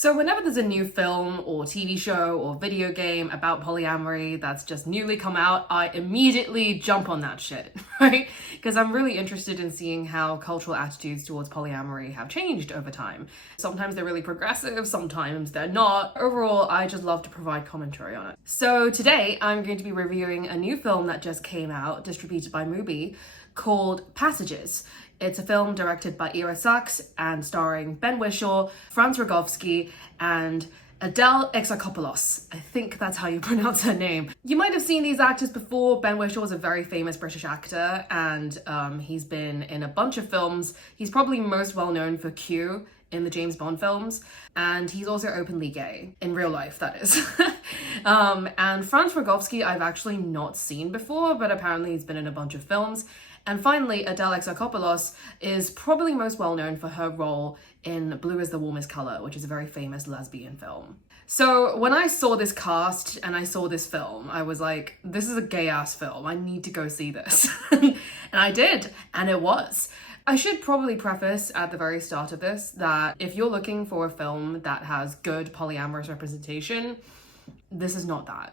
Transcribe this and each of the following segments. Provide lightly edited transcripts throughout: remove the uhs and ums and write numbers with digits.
So whenever there's a new film or TV show or video game about polyamory that's just newly come out, I immediately jump on that shit, right? Because I'm really interested in seeing how cultural attitudes towards polyamory have changed over time. Sometimes they're really progressive, sometimes they're not. Overall, I just love to provide commentary on it. So today, I'm going to be reviewing a new film that just came out, distributed by Mubi, called Passages. It's a film directed by Ira Sach and starring Ben Whishaw, Franz Rogowski, and Adele Exarchopoulos. I think that's how you pronounce her name. You might have seen these actors before. Ben Whishaw is a very famous British actor, and he's been in a bunch of films. He's probably most well known for Q in the James Bond films, and he's also openly gay, in real life, that is. And Franz Rogowski I've actually not seen before, but apparently he's been in a bunch of films. And finally, Adele Exarchopoulos is probably most well known for her role in Blue is the Warmest Color, which is a very famous lesbian film. So when I saw this cast and I saw this film, I was like, this is a gay ass film. I need to go see this. And I did, and it was. I should probably preface at the very start of this that if you're looking for a film that has good polyamorous representation, this is not that.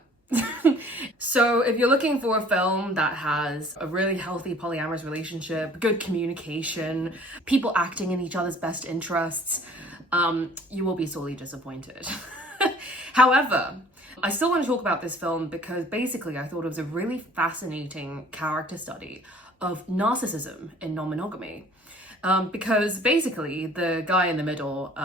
So if you're looking for a film that has a really healthy polyamorous relationship, good communication, people acting in each other's best interests, you will be sorely disappointed. However, I still want to talk about this film because basically I thought it was a really fascinating character study of narcissism in non-monogamy. Because basically the guy in the middle,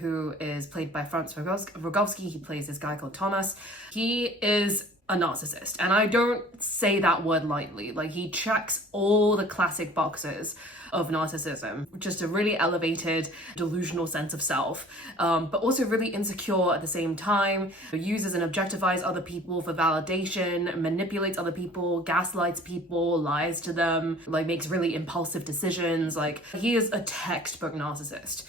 who is played by Franz Rogowski, he plays this guy called Thomas. He is a narcissist, and I don't say that word lightly. Like, he checks all the classic boxes of narcissism, just a really elevated, delusional sense of self, but also really insecure at the same time, uses and objectifies other people for validation, manipulates other people, gaslights people, lies to them, like makes really impulsive decisions. Like, he is a textbook narcissist.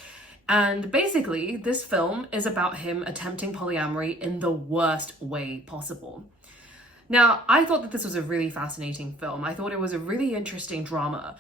And basically, this film is about him attempting polyamory in the worst way possible. Now, I thought that this was a really fascinating film. I thought it was a really interesting drama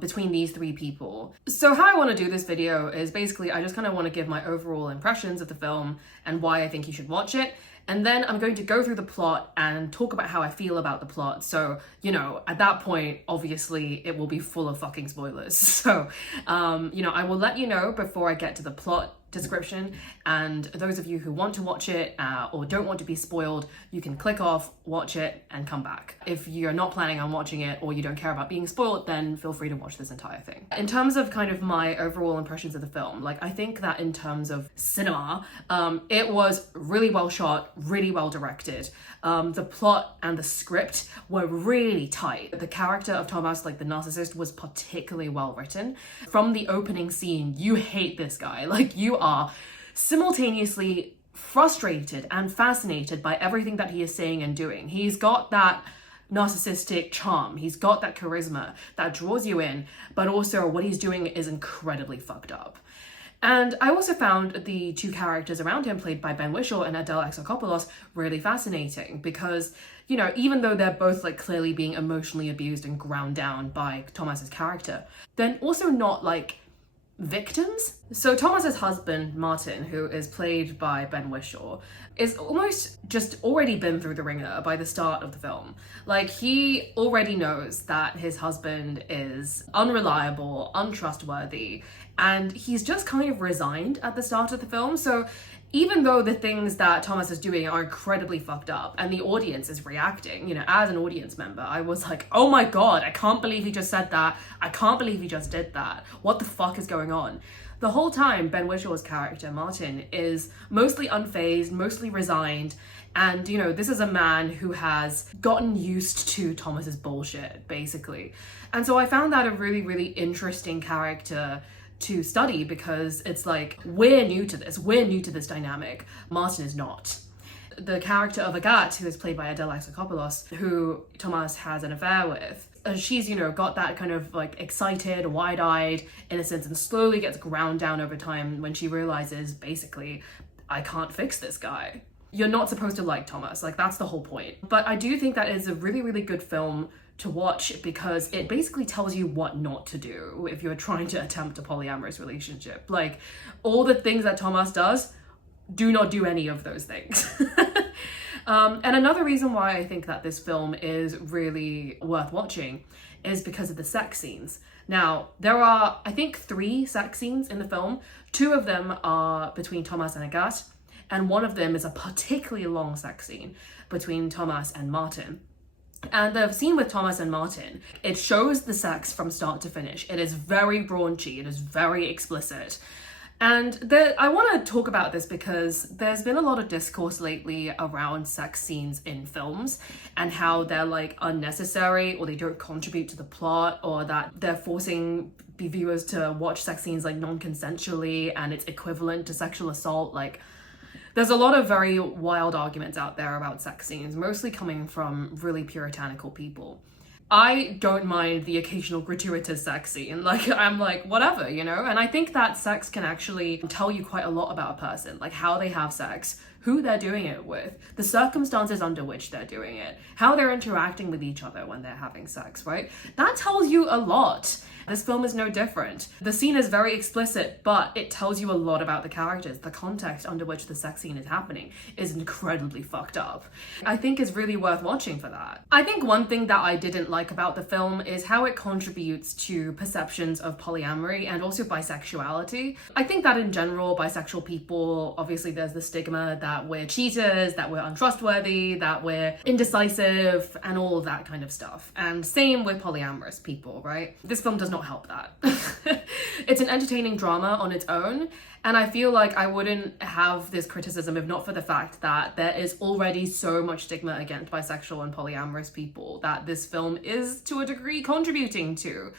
between these three people. So how I want to do this video is basically I just kind of want to give my overall impressions of the film and why I think you should watch it. And then I'm going to go through the plot and talk about how I feel about the plot. So, you know, at that point, obviously, it will be full of fucking spoilers. So, you know, I will let you know before I get to the plot description, and those of you who want to watch it or don't want to be spoiled, you can click off, watch it, and come back. If you're not planning on watching it or you don't care about being spoiled, then feel free to watch this entire thing. In terms of kind of my overall impressions of the film, like, I think that in terms of cinema, it was really well shot, really well directed. The plot and the script were really tight. The character of Thomas, like the narcissist, was particularly well written. From the opening scene, you hate this guy. Like, you are simultaneously frustrated and fascinated by everything that he is saying and doing. He's got that narcissistic charm. He's got that charisma that draws you in, but also what he's doing is incredibly fucked up. And I also found the two characters around him, played by Ben Whishaw and Adele Exarchopoulos, really fascinating because, you know, even though they're both like clearly being emotionally abused and ground down by Thomas's character, they're also not like victims. So Thomas's husband, Martin, who is played by Ben Whishaw, is almost just already been through the ringer by the start of the film. Like, he already knows that his husband is unreliable, untrustworthy, and he's just kind of resigned at the start of the film. So even though the things that Thomas is doing are incredibly fucked up and the audience is reacting, you know, as an audience member, I was like, oh my God, I can't believe he just said that. I can't believe he just did that. What the fuck is going on? The whole time, Ben Wishaw's character, Martin, is mostly unfazed, mostly resigned. And, you know, this is a man who has gotten used to Thomas's bullshit, basically. And so I found that a really, really interesting character to study because it's like, we're new to this dynamic. Martin is not. The character of Agathe, who is played by Adele Exarchopoulos, who Thomas has an affair with, she's, you know, got that kind of like excited, wide-eyed innocence and slowly gets ground down over time when she realizes, basically, I can't fix this guy. You're not supposed to like Thomas, like, that's the whole point. But I do think that is a really, really good film to watch because it basically tells you what not to do if you're trying to attempt a polyamorous relationship. Like, all the things that Thomas does, do not do any of those things. And another reason why I think that this film is really worth watching is because of the sex scenes. Now, there are, I think, 3 sex scenes in the film. 2 of them are between Thomas and Agathe, and one of them is a particularly long sex scene between Thomas and Martin. And the scene with Thomas and Martin, it shows the sex from start to finish. It is very raunchy, it is very explicit. And I want to talk about this because there's been a lot of discourse lately around sex scenes in films and how they're like unnecessary, or they don't contribute to the plot, or that they're forcing viewers to watch sex scenes like non-consensually and it's equivalent to sexual assault. Like, there's a lot of very wild arguments out there about sex scenes, mostly coming from really puritanical people. I don't mind the occasional gratuitous sex scene. Like, I'm like, whatever, you know? And I think that sex can actually tell you quite a lot about a person, like how they have sex, who they're doing it with, the circumstances under which they're doing it, how they're interacting with each other when they're having sex, right? That tells you a lot. This film is no different. The scene is very explicit, but it tells you a lot about the characters. The context under which the sex scene is happening is incredibly fucked up. I think it's really worth watching for that. I think one thing that I didn't like about the film is how it contributes to perceptions of polyamory and also bisexuality. I think that in general, bisexual people, obviously there's the stigma that we're cheaters, that we're untrustworthy, that we're indecisive, and all of that kind of stuff. And same with polyamorous people, right? This film does not help that. It's an entertaining drama on its own, and I feel like I wouldn't have this criticism if not for the fact that there is already so much stigma against bisexual and polyamorous people that this film is to a degree contributing to.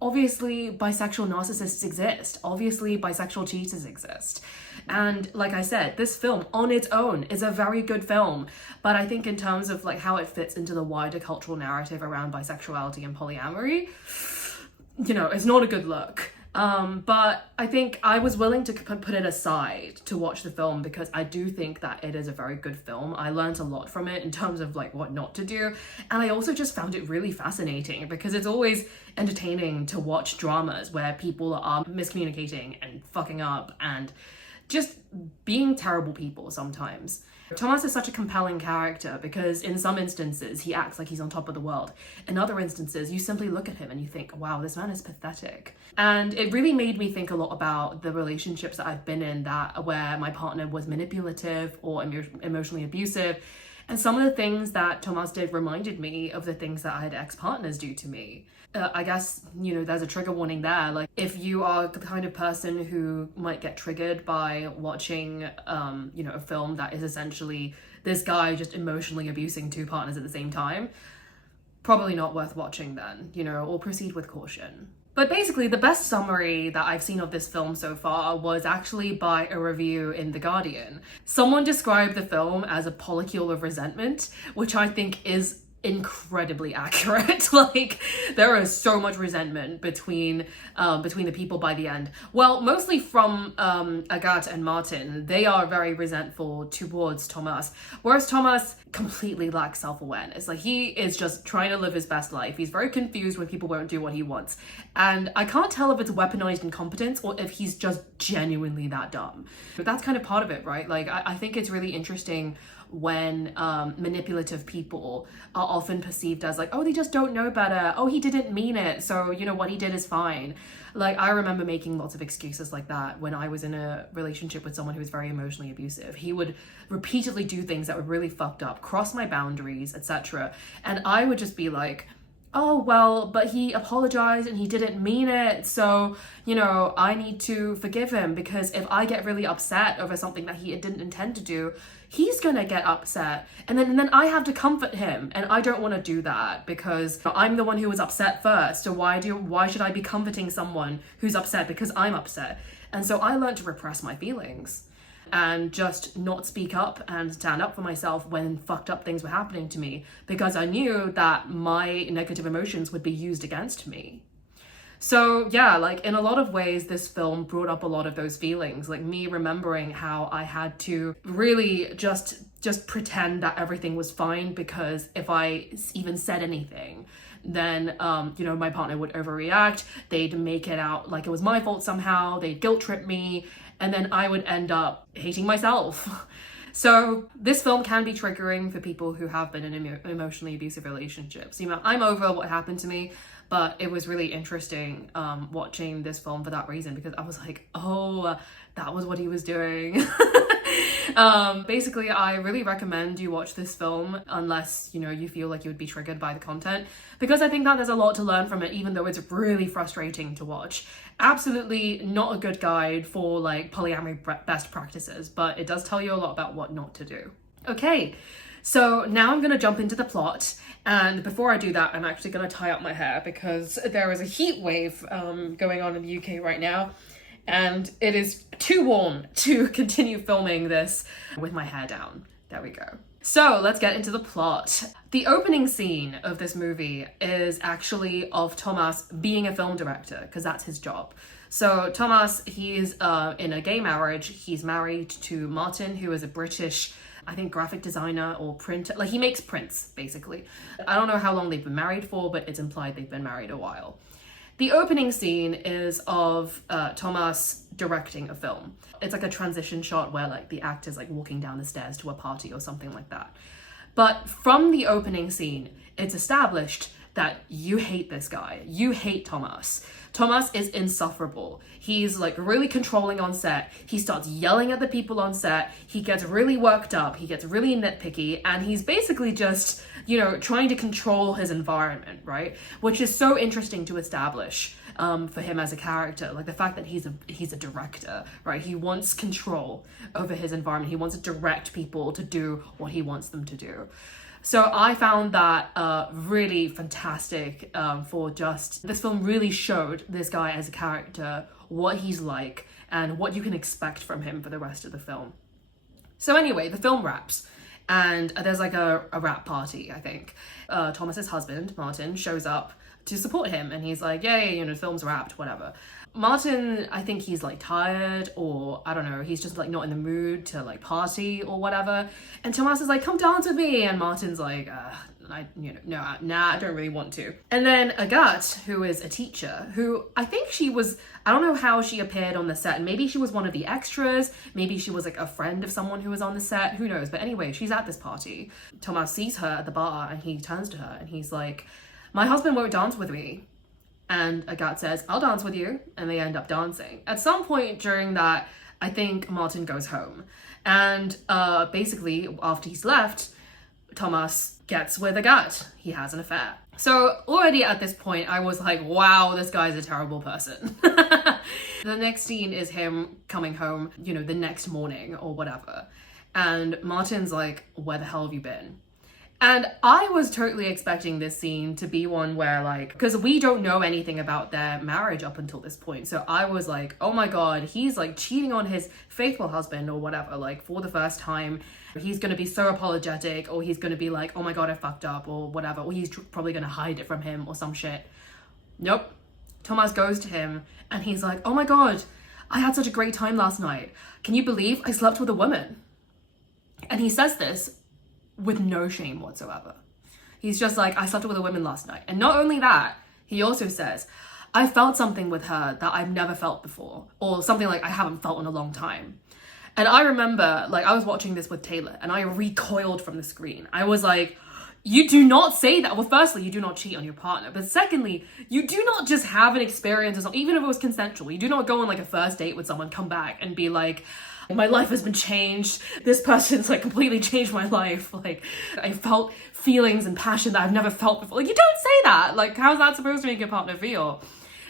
Obviously, bisexual narcissists exist. Obviously, bisexual cheaters exist. And like I said, this film on its own is a very good film. But I think in terms of like how it fits into the wider cultural narrative around bisexuality and polyamory, you know, it's not a good look. But I think I was willing to put it aside to watch the film because I do think that it is a very good film. I learned a lot from it in terms of like what not to do. And I also just found it really fascinating because it's always entertaining to watch dramas where people are miscommunicating and fucking up and just being terrible people sometimes. Thomas is such a compelling character because in some instances he acts like he's on top of the world. In other instances, you simply look at him and you think, wow, this man is pathetic. And it really made me think a lot about the relationships that I've been in where my partner was manipulative or emotionally abusive. And some of the things that Thomas did reminded me of the things that I had ex-partners do to me. I guess, you know, there's a trigger warning there. Like, if you are the kind of person who might get triggered by watching, you know, a film that is essentially this guy just emotionally abusing 2 partners at the same time, probably not worth watching then, you know, or proceed with caution. But basically, the best summary that I've seen of this film so far was actually by a review in The Guardian. Someone described the film as a polycule of resentment, which I think is incredibly accurate. Like, there is so much resentment between the people by the end. Well, mostly from Agathe and Martin. They are very resentful towards Thomas, whereas Thomas completely lacks self-awareness. Like, he is just trying to live his best life. He's very confused when people won't do what he wants, and I can't tell if it's weaponized incompetence or if he's just genuinely that dumb. But that's kind of part of it, right? Like, I think it's really interesting when manipulative people are often perceived as like, oh, they just don't know better. Oh, he didn't mean it. So, you know, what he did is fine. Like, I remember making lots of excuses like that when I was in a relationship with someone who was very emotionally abusive. He would repeatedly do things that were really fucked up, cross my boundaries, etc. And I would just be like, oh, well, but he apologized and he didn't mean it. So, you know, I need to forgive him because if I get really upset over something that he didn't intend to do, he's gonna get upset. And then I have to comfort him. And I don't want to do that because I'm the one who was upset first. So why should I be comforting someone who's upset because I'm upset? And so I learned to repress my feelings and just not speak up and stand up for myself when fucked up things were happening to me, because I knew that my negative emotions would be used against me. So yeah, like, in a lot of ways, this film brought up a lot of those feelings, like me remembering how I had to really just pretend that everything was fine, because if I even said anything, then, you know, my partner would overreact. They'd make it out like it was my fault somehow. They'd guilt trip me. and then I would end up hating myself. So this film can be triggering for people who have been in emotionally abusive relationships. You know, I'm over what happened to me, but it was really interesting watching this film for that reason, because I was like, oh, that was what he was doing. Basically, I really recommend you watch this film unless, you know, you feel like you would be triggered by the content, because I think that there's a lot to learn from it, even though it's really frustrating to watch. Absolutely not a good guide for like polyamory best practices, but it does tell you a lot about what not to do. Okay, so now I'm gonna jump into the plot. And before I do that, I'm actually gonna tie up my hair because there is a heat wave going on in the UK right now. And it is too warm to continue filming this with my hair down. There we go. So let's get into the plot. The opening scene of this movie is actually of Thomas being a film director, because that's his job. So Thomas, he's in a gay marriage. He's married to Martin, who is a British, I think, graphic designer or printer. Like, he makes prints, basically. I don't know how long they've been married for, but it's implied they've been married a while. The opening scene is of Thomas directing a film. It's like a transition shot where like the actor's like walking down the stairs to a party or something like that. But from the opening scene, it's established that you hate this guy. You hate Thomas. Thomas is insufferable. He's like really controlling on set. He starts yelling at the people on set. He gets really worked up. He gets really nitpicky, and he's basically just, you know, trying to control his environment, right? Which is so interesting to establish for him as a character. Like the fact that he's a director, right? He wants control over his environment. He wants to direct people to do what he wants them to do. So I found that really fantastic for just, this film really showed this guy as a character, what he's like, and what you can expect from him for the rest of the film. So anyway, the film wraps, and there's like a wrap party, I think. Thomas's husband, Martin, shows up to support him, and he's like, yay, you know, the film's wrapped, whatever. Martin, I think he's like tired, or I don't know, he's just like not in the mood to like party or whatever. And Thomas is like, come dance with me. And Martin's like, I don't really want to. And then Agathe, who is a teacher, who I think she was, I don't know how she appeared on the set. And maybe she was one of the extras. Maybe she was like a friend of someone who was on the set. Who knows? But anyway, she's at this party. Thomas sees her at the bar and he turns to her and he's like, my husband won't dance with me. And Agathe says, I'll dance with you. And they end up dancing. At some point during that, I think Martin goes home. And basically, after he's left, Thomas gets with Agathe. He has an affair. So already at this point, I was like, wow, this guy's a terrible person. The next scene is him coming home, you know, the next morning or whatever. And Martin's like, where the hell have you been? And I was totally expecting this scene to be one where like, because we don't know anything about their marriage up until this point. So I was like, oh my God, he's like cheating on his faithful husband or whatever, like for the first time. He's going to be so apologetic, or he's going to be like, oh my God, I fucked up or whatever. Or he's probably going to hide it from him or some shit. Nope. Thomas goes to him and he's like, oh my God, I had such a great time last night. Can you believe I slept with a woman? And he says this with no shame whatsoever. He's just like, I slept with a woman last night. And not only that, he also says, I felt something with her that I've never felt before, or something like I haven't felt in a long time. And I remember, like, I was watching this with Taylor and I recoiled from the screen. I was like, you do not say that. Well, firstly, you do not cheat on your partner. But secondly, you do not just have an experience or something, even if it was consensual. You do not go on like a first date with someone, come back and be like, my life has been changed. This person's like completely changed my life. Like, I felt feelings and passion that I've never felt before. Like, you don't say that. Like, how's that supposed to make your partner feel?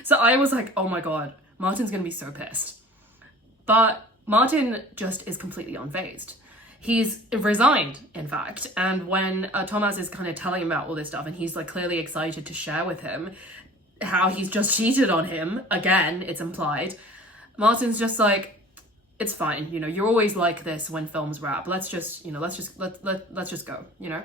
So I was like, oh my God, Martin's gonna be so pissed. But Martin just is completely unfazed. He's resigned, in fact. And when Thomas is kind of telling him about all this stuff, and he's like clearly excited to share with him how he's just cheated on him, again, it's implied, Martin's just like, it's fine, you know, you're always like this when films wrap. Let's just go, you know?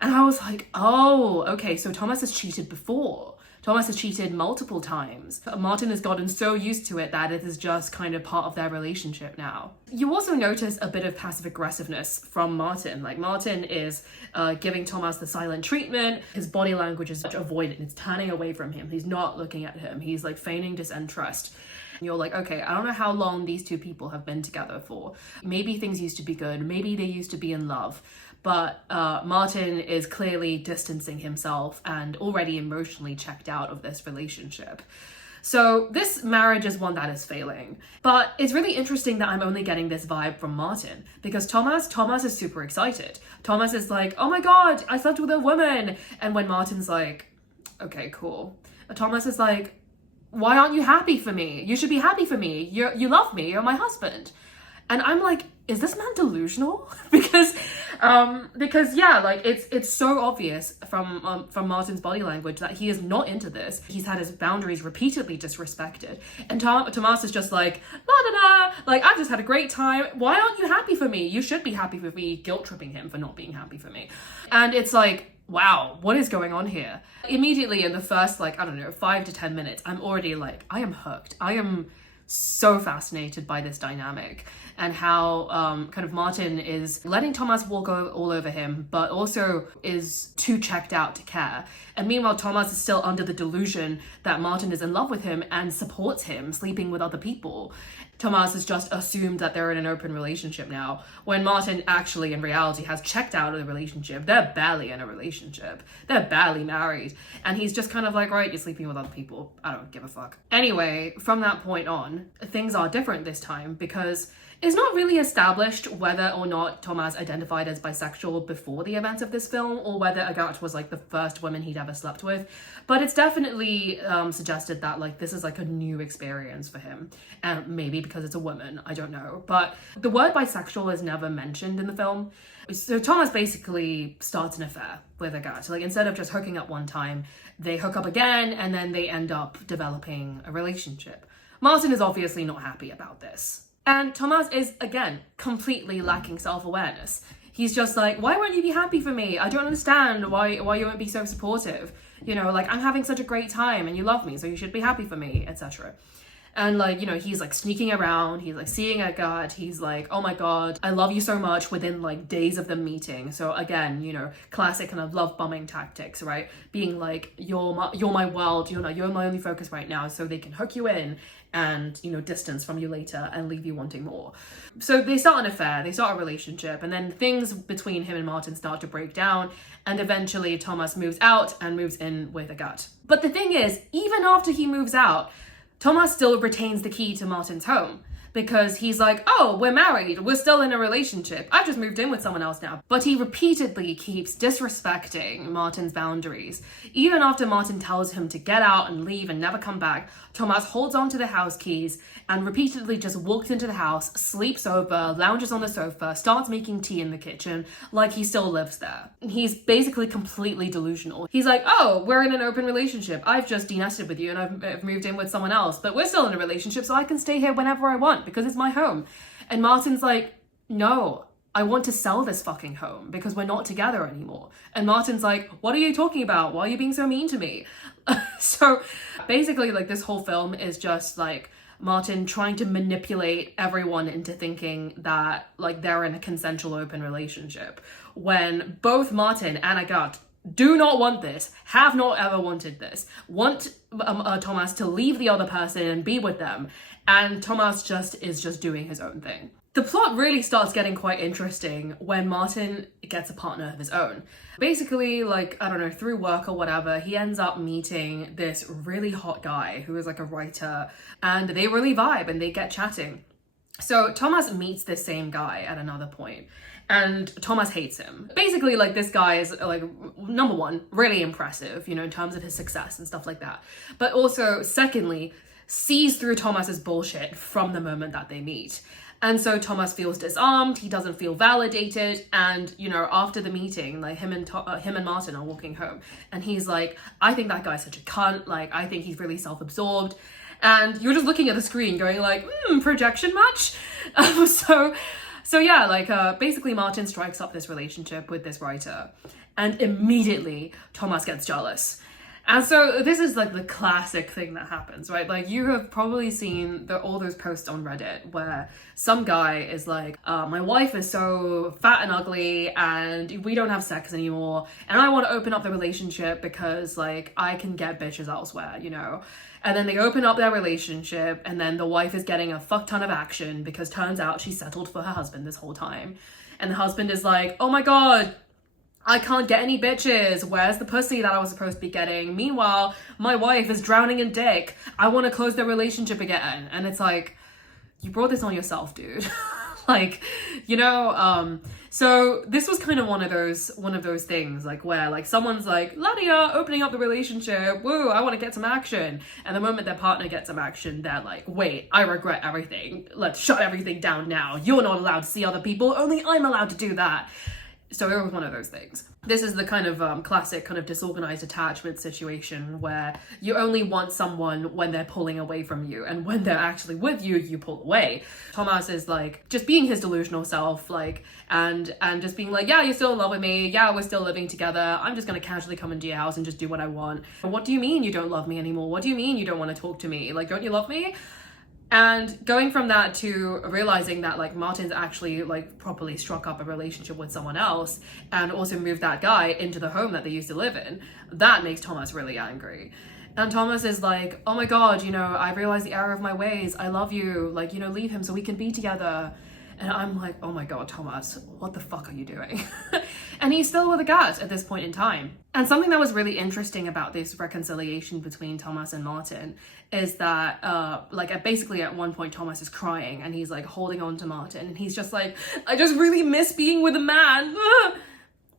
And I was like, oh, okay, so Thomas has cheated before. Thomas has cheated multiple times. Martin has gotten so used to it that it is just kind of part of their relationship now. You also notice a bit of passive aggressiveness from Martin. Like, Martin is giving Thomas the silent treatment. His body language is avoidant. It's turning away from him. He's not looking at him. He's like feigning disinterest. You're like, okay, I don't know how long these two people have been together for. Maybe things used to be good. Maybe they used to be in love. But Martin is clearly distancing himself and already emotionally checked out of this relationship. So this marriage is one that is failing. But it's really interesting that I'm only getting this vibe from Martin, because Thomas is super excited. Thomas is like, oh my God, I slept with a woman. And when Martin's like, okay, cool. Thomas is like, why aren't you happy for me? You should be happy for me. You love me. You're my husband. And I'm like, is this man delusional? because yeah, like it's so obvious from Martin's body language that he is not into this. He's had his boundaries repeatedly disrespected, and Thomas is just like, la da da, like I've just had a great time. Why aren't you happy for me? You should be happy for me. Guilt tripping him for not being happy for me, and it's like, wow, what is going on here? Immediately in the first 5 to 10 minutes, I'm already like, I am hooked. I am so fascinated by this dynamic and how kind of Martin is letting Thomas walk all over him, but also is too checked out to care. And meanwhile, Thomas is still under the delusion that Martin is in love with him and supports him sleeping with other people. Thomas has just assumed that they're in an open relationship now, when Martin actually, in reality, has checked out of the relationship. They're barely in a relationship. They're barely married. And he's just kind of like, right, you're sleeping with other people. I don't give a fuck. Anyway, from that point on, things are different this time, because it's not really established whether or not Thomas identified as bisexual before the events of this film, or whether Agathe was like the first woman he'd ever slept with. But it's definitely suggested that like this is like a new experience for him. And maybe because it's a woman, I don't know. But the word bisexual is never mentioned in the film. So Thomas basically starts an affair with Agathe. Like instead of just hooking up one time, they hook up again and then they end up developing a relationship. Martin is obviously not happy about this. And Thomas is, again, completely lacking self-awareness. He's just like, why won't you be happy for me? I don't understand why you won't be so supportive. You know, like, I'm having such a great time and you love me, so you should be happy for me, etc. And like, you know, he's like sneaking around, he's like seeing Agathe, he's like, oh my God, I love you so much within like days of them meeting. So again, you know, classic kind of love bombing tactics, right? Being like, you're my world, you're my only focus right now, so they can hook you in and, you know, distance from you later and leave you wanting more. So they start an affair, they start a relationship, and then things between him and Martin start to break down, and eventually Thomas moves out and moves in with Agathe. But the thing is, even after he moves out, Thomas still retains the key to Martin's home, because he's like, oh, we're married, we're still in a relationship, I've just moved in with someone else now. But he repeatedly keeps disrespecting Martin's boundaries. Even after Martin tells him to get out and leave and never come back, Thomas holds on to the house keys and repeatedly just walks into the house, sleeps over, lounges on the sofa, starts making tea in the kitchen like he still lives there. He's basically completely delusional. He's like, oh, we're in an open relationship, I've just denested with you and I've moved in with someone else, but we're still in a relationship, so I can stay here whenever I want because it's my home. And Martin's like, no, I want to sell this fucking home because we're not together anymore. And Martin's like, what are you talking about? Why are you being so mean to me? So basically, like, this whole film is just like Martin trying to manipulate everyone into thinking that like they're in a consensual open relationship, when both Martin and Agathe do not want this, have not ever wanted this, want Thomas to leave the other person and be with them, and Thomas is just doing his own thing. The plot really starts getting quite interesting when Martin gets a partner of his own. Basically, like, I don't know, through work or whatever, he ends up meeting this really hot guy who is like a writer, and they really vibe and they get chatting. So Thomas meets this same guy at another point, and Thomas hates him. Basically, like, this guy is like, number one, really impressive, you know, in terms of his success and stuff like that. But also, secondly, sees through Thomas's bullshit from the moment that they meet. And so Thomas feels disarmed, he doesn't feel validated, and, you know, after the meeting, like, him and Martin are walking home, and he's like, I think that guy's such a cunt, like, I think he's really self-absorbed, and you're just looking at the screen going like, projection match? So yeah, like, basically Martin strikes up this relationship with this writer, and immediately Thomas gets jealous. And so this is like the classic thing that happens, right? Like you have probably seen all those posts on Reddit where some guy is like, my wife is so fat and ugly and we don't have sex anymore. And I want to open up the relationship because like I can get bitches elsewhere, you know? And then they open up their relationship and then the wife is getting a fuck ton of action because turns out she settled for her husband this whole time. And the husband is like, oh my God, I can't get any bitches. Where's the pussy that I was supposed to be getting? Meanwhile, my wife is drowning in dick. I want to close their relationship again. And it's like, you brought this on yourself, dude. Like, you know, so this was kind of one of those things like where like someone's like, Ladia, opening up the relationship. Woo, I want to get some action. And the moment their partner gets some action, they're like, wait, I regret everything. Let's shut everything down now. You're not allowed to see other people. Only I'm allowed to do that. So it was one of those things. This is the kind of classic kind of disorganized attachment situation where you only want someone when they're pulling away from you, and when they're actually with you, you pull away. Thomas is like just being his delusional self, like, and just being like, yeah, you're still in love with me. Yeah, we're still living together. I'm just gonna casually come into your house and just do what I want. What do you mean you don't love me anymore? What do you mean you don't want to talk to me? Like, don't you love me? And going from that to realizing that like Martin's actually like properly struck up a relationship with someone else and also moved that guy into the home that they used to live in, that makes Thomas really angry. And Thomas is like, oh my God, you know, I realized the error of my ways. I love you. Like, you know, leave him so we can be together. And I'm like, oh my God, Thomas, what the fuck are you doing? And he's still with a gut at this point in time. And something that was really interesting about this reconciliation between Thomas and Martin is that, basically at one point, Thomas is crying and he's like holding on to Martin and he's just like, I just really miss being with a man.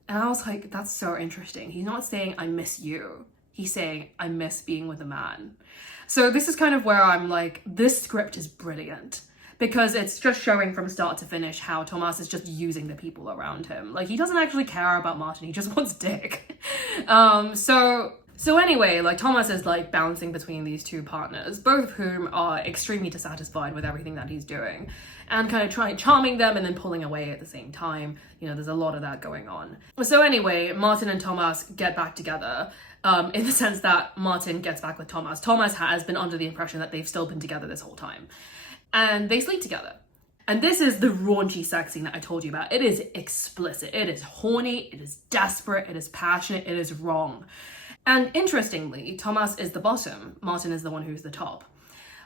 And I was like, that's so interesting. He's not saying, I miss you. He's saying, I miss being with a man. So this is kind of where I'm like, this script is brilliant. Because it's just showing from start to finish how Thomas is just using the people around him. Like, he doesn't actually care about Martin, he just wants dick. So anyway, like, Thomas is, like, bouncing between these two partners, both of whom are extremely dissatisfied with everything that he's doing, and kind of charming them and then pulling away at the same time. You know, there's a lot of that going on. So anyway, Martin and Thomas get back together, in the sense that Martin gets back with Thomas. Thomas has been under the impression that they've still been together this whole time. And they sleep together. And this is the raunchy sex scene that I told you about. It is explicit, it is horny, it is desperate, it is passionate, it is wrong. And interestingly, Thomas is the bottom, Martin is the one who's the top.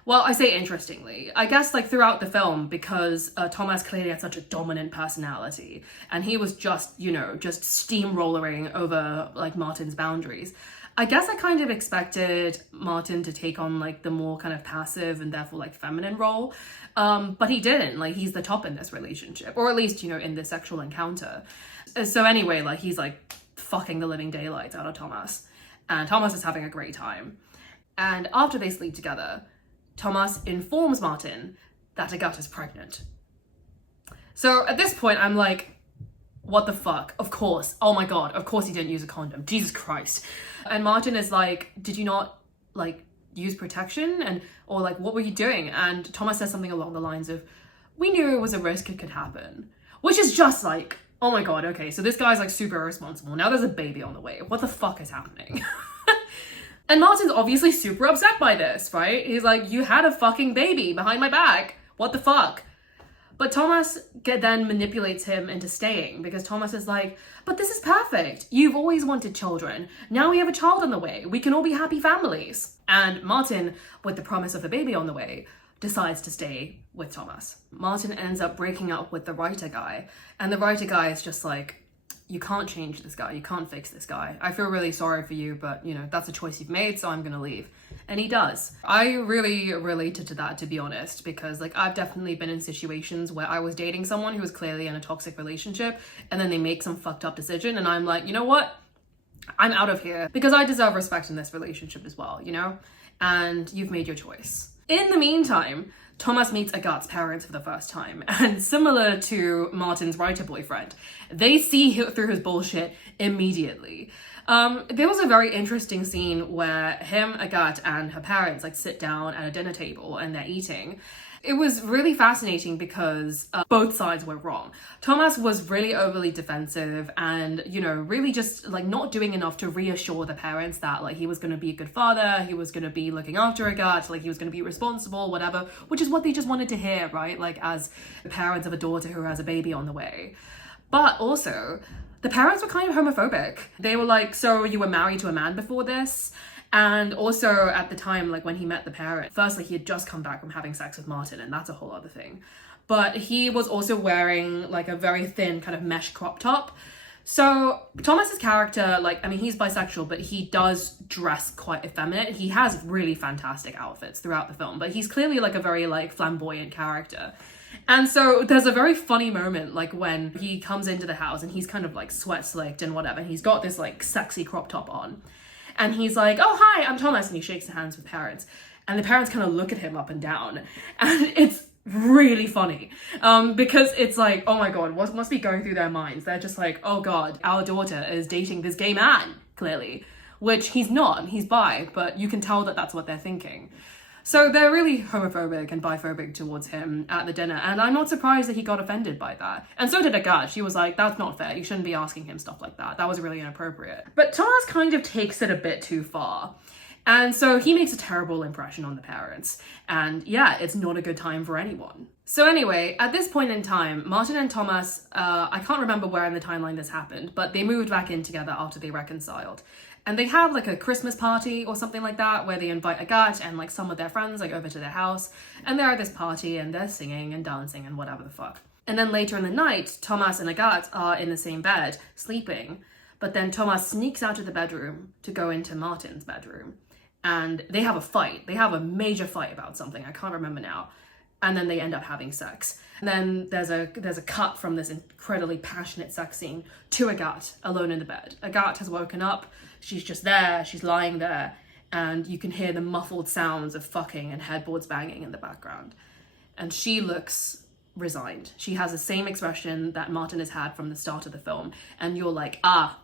Well, I say interestingly, I guess like throughout the film, because Thomas clearly had such a dominant personality, and he was just, you know, just steamrolling over like Martin's boundaries. I guess I kind of expected Martin to take on like the more kind of passive and therefore like feminine role, but he didn't. Like, he's the top in this relationship, or at least, you know, in this sexual encounter. So anyway, like, he's like fucking the living daylights out of Thomas, and Thomas is having a great time. And after they sleep together, Thomas informs Martin that Agatha is pregnant. So at this point, I'm like, what the fuck? Of course. Oh my God. Of course he didn't use a condom. Jesus Christ. And Martin is like, did you not like use protection? Or like, what were you doing? And Thomas says something along the lines of, we knew it was a risk, it could happen. Which is just like, oh my God. Okay. So this guy's like super irresponsible. Now there's a baby on the way. What the fuck is happening? And Martin's obviously super upset by this, right? He's like, you had a fucking baby behind my back. What the fuck? But Thomas then manipulates him into staying, because Thomas is like, but this is perfect. You've always wanted children. Now we have a child on the way. We can all be happy families. And Martin, with the promise of a baby on the way, decides to stay with Thomas. Martin ends up breaking up with the writer guy. And the writer guy is just like, you can't change this guy. You can't fix this guy. I feel really sorry for you, but you know, that's a choice you've made, so I'm gonna leave. And he does. I really related to that, to be honest, because like I've definitely been in situations where I was dating someone who was clearly in a toxic relationship, and then they make some fucked up decision, and I'm like, you know what? I'm out of here, because I deserve respect in this relationship as well, you know? And you've made your choice. In the meantime, Thomas meets Agat's parents for the first time, and similar to Martin's writer boyfriend, they see through his bullshit immediately. There was a very interesting scene where him, Agat, and her parents like sit down at a dinner table and they're eating, It was really fascinating because both sides were wrong. Thomas was really overly defensive and, you know, really just like not doing enough to reassure the parents that like he was going to be a good father, he was going to be looking after Agathe, like he was going to be responsible, whatever, which is what they just wanted to hear, right? Like as parents of a daughter who has a baby on the way. But also, the parents were kind of homophobic. They were like, so you were married to a man before this? And also at the time, like when he met the parent, firstly, he had just come back from having sex with Martin, and that's a whole other thing. But he was also wearing like a very thin kind of mesh crop top. So Thomas's character, like, I mean, he's bisexual, but he does dress quite effeminate. He has really fantastic outfits throughout the film, but he's clearly like a very like flamboyant character. And so there's a very funny moment, like when he comes into the house and he's kind of like sweat slicked and whatever. And he's got this like sexy crop top on. And he's like, oh, hi, I'm Thomas. And he shakes hands with parents. And the parents kind of look at him up and down. And it's really funny because it's like, oh my God, what must be going through their minds? They're just like, oh God, our daughter is dating this gay man, clearly. Which he's not. He's bi, but you can tell that that's what they're thinking. So they're really homophobic and biphobic towards him at the dinner, and I'm not surprised that he got offended by that. And so did Agathe. She was like, that's not fair, you shouldn't be asking him stuff like that. That was really inappropriate. But Thomas kind of takes it a bit too far. And so he makes a terrible impression on the parents. And yeah, it's not a good time for anyone. So anyway, at this point in time, Martin and Thomas, I can't remember where in the timeline this happened, but they moved back in together after they reconciled. And they have like a Christmas party or something like that where they invite Agathe and like some of their friends like over to their house. And they're at this party and they're singing and dancing and whatever the fuck. And then later in the night, Thomas and Agathe are in the same bed, sleeping. But then Thomas sneaks out of the bedroom to go into Martin's bedroom. And they have a fight. They have a major fight about something. I can't remember now. And then they end up having sex. And then there's a cut from this incredibly passionate sex scene to Agathe alone in the bed. Agathe has woken up. She's just there. She's lying there. And you can hear the muffled sounds of fucking and headboards banging in the background. And she looks resigned. She has the same expression that Martin has had from the start of the film. And you're like, ah,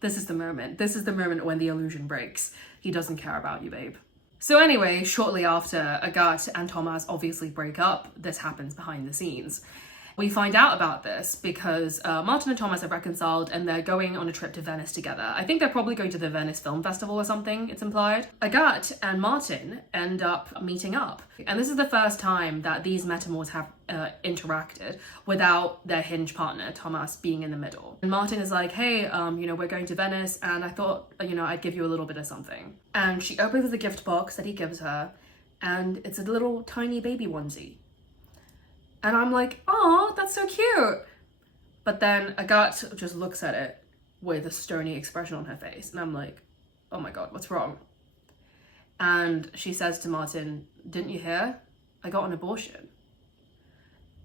this is the moment. This is the moment when the illusion breaks. He doesn't care about you, babe. So anyway, shortly after Agathe and Thomas obviously break up, this happens behind the scenes. We find out about this because Martin and Thomas have reconciled and they're going on a trip to Venice together. I think they're probably going to the Venice Film Festival or something, it's implied. Agathe and Martin end up meeting up. And this is the first time that these metamors have interacted without their hinge partner, Thomas, being in the middle. And Martin is like, hey, we're going to Venice and I thought, I'd give you a little bit of something. And she opens the gift box that he gives her and it's a little tiny baby onesie. And I'm like, oh, that's so cute. But then Agathe just looks at it with a stony expression on her face. And I'm like, oh my God, what's wrong? And she says to Martin, didn't you hear? I got an abortion.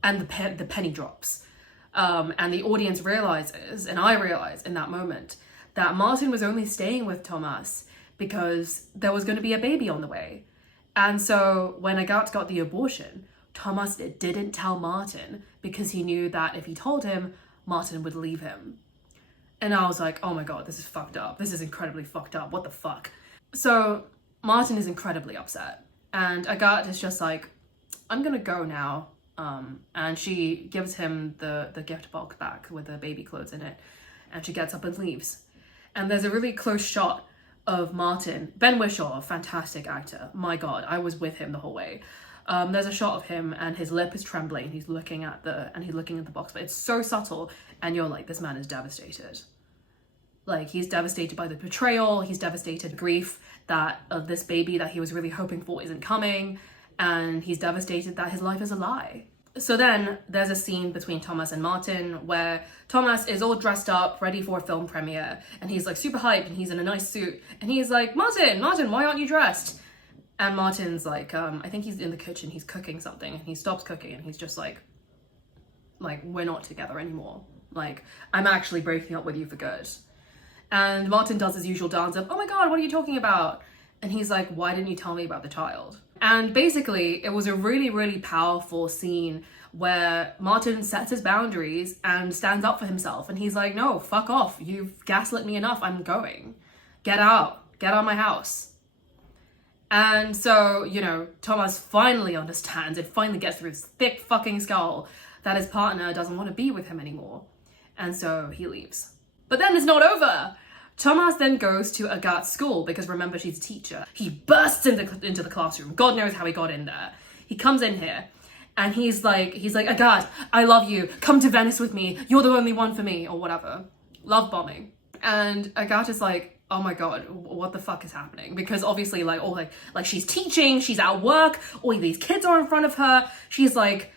And the penny drops. And the audience realizes, and I realize in that moment, that Martin was only staying with Thomas because there was going to be a baby on the way. And so when Agathe got the abortion, Thomas didn't tell Martin because he knew that if he told him, Martin would leave him. And I was like, oh my God, this is fucked up. This is incredibly fucked up. What the fuck? So Martin is incredibly upset. And Agathe is just like, I'm gonna go now. And she gives him the gift box back with the baby clothes in it. And she gets up and leaves. And there's a really close shot of Martin. Ben Whishaw, fantastic actor. My God, I was with him the whole way. There's a shot of him and his lip is trembling. He's looking at the box, but it's so subtle. And you're like, this man is devastated. Like, he's devastated by the betrayal. He's devastated grief that of this baby that he was really hoping for isn't coming. And he's devastated that his life is a lie. So then there's a scene between Thomas and Martin where Thomas is all dressed up, ready for a film premiere. And he's like super hyped and he's in a nice suit. And he's like, Martin, why aren't you dressed? And Martin's like, I think he's in the kitchen, he's cooking something, and he stops cooking and he's just like, we're not together anymore. Like, I'm actually breaking up with you for good. And Martin does his usual dance of, oh my God, what are you talking about? And he's like, why didn't you tell me about the child? And basically, it was a really, really powerful scene where Martin sets his boundaries and stands up for himself. And he's like, no, fuck off. You've gaslit me enough. I'm going. Get out of my house. And so, you know, Thomas finally understands, it finally gets through his thick fucking skull that his partner doesn't want to be with him anymore. And so he leaves. But then it's not over. Thomas then goes to Agat's school because remember, she's a teacher. He bursts into the classroom. God knows how he got in there. He comes in here and he's like, Agat, I love you. Come to Venice with me. You're the only one for me, or whatever. Love bombing. And Agat is like, oh my God, what the fuck is happening? Because obviously, like, all like she's teaching, she's at work, all these kids are in front of her. She's like,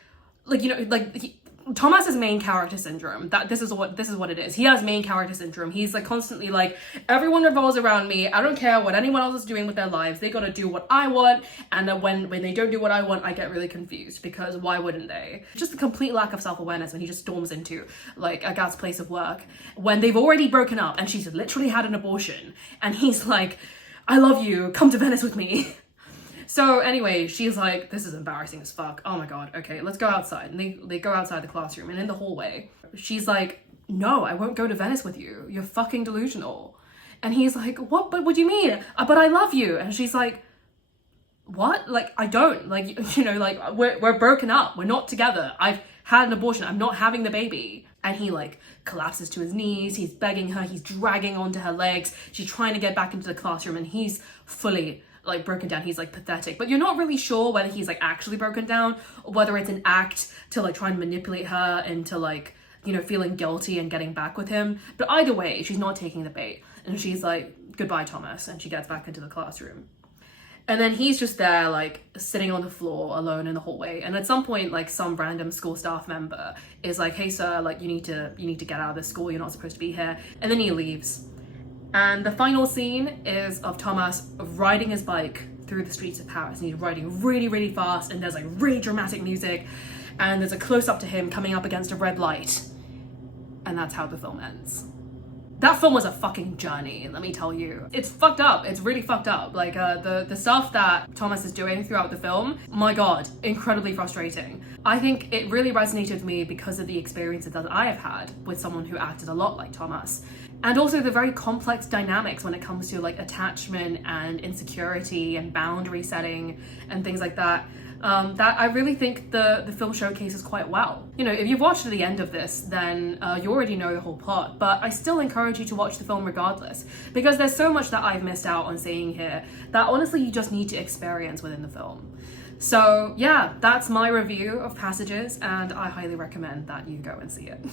you know, like Thomas has main character syndrome. That this is what it is. He has main character syndrome. He's like constantly like, everyone revolves around me. I don't care what anyone else is doing with their lives. They gotta do what I want. And then when they don't do what I want, I get really confused because why wouldn't they? Just a complete lack of self-awareness when he just storms into like Agat's place of work when they've already broken up and she's literally had an abortion. And he's like, I love you. Come to Venice with me. So anyway, she's like, this is embarrassing as fuck. Oh my God. Okay, let's go outside. And they go outside the classroom, and in the hallway, she's like, no, I won't go to Venice with you. You're fucking delusional. And he's like, what? But what do you mean? But I love you. And she's like, what? Like, I don't. Like, you know, like, we're broken up. We're not together. I've had an abortion. I'm not having the baby. And he like collapses to his knees. He's begging her. He's dragging onto her legs. She's trying to get back into the classroom, and he's fully like broken down. He's like pathetic, but you're not really sure whether he's like actually broken down or whether it's an act to like try and manipulate her into like, you know, feeling guilty and getting back with him. But either way, she's not taking the bait, and she's like, goodbye, Thomas, and she gets back into the classroom. And then he's just there like sitting on the floor alone in the hallway, and at some point like some random school staff member is like, hey sir, like you need to get out of this school, you're not supposed to be here. And then he leaves. And the final scene is of Thomas riding his bike through the streets of Paris, and he's riding really, really fast, and there's like really dramatic music, and there's a close-up to him coming up against a red light, and that's how the film ends. That film was a fucking journey, let me tell you. It's fucked up. It's really fucked up. Like the stuff that Thomas is doing throughout the film, my God, incredibly frustrating. I think it really resonated with me because of the experiences that I have had with someone who acted a lot like Thomas. And also the very complex dynamics when it comes to like attachment and insecurity and boundary setting and things like that. That I really think the film showcases quite well. You know, if you've watched to the end of this, then you already know the whole plot, but I still encourage you to watch the film regardless, because there's so much that I've missed out on seeing here that honestly you just need to experience within the film. So yeah, that's my review of Passages, and I highly recommend that you go and see it.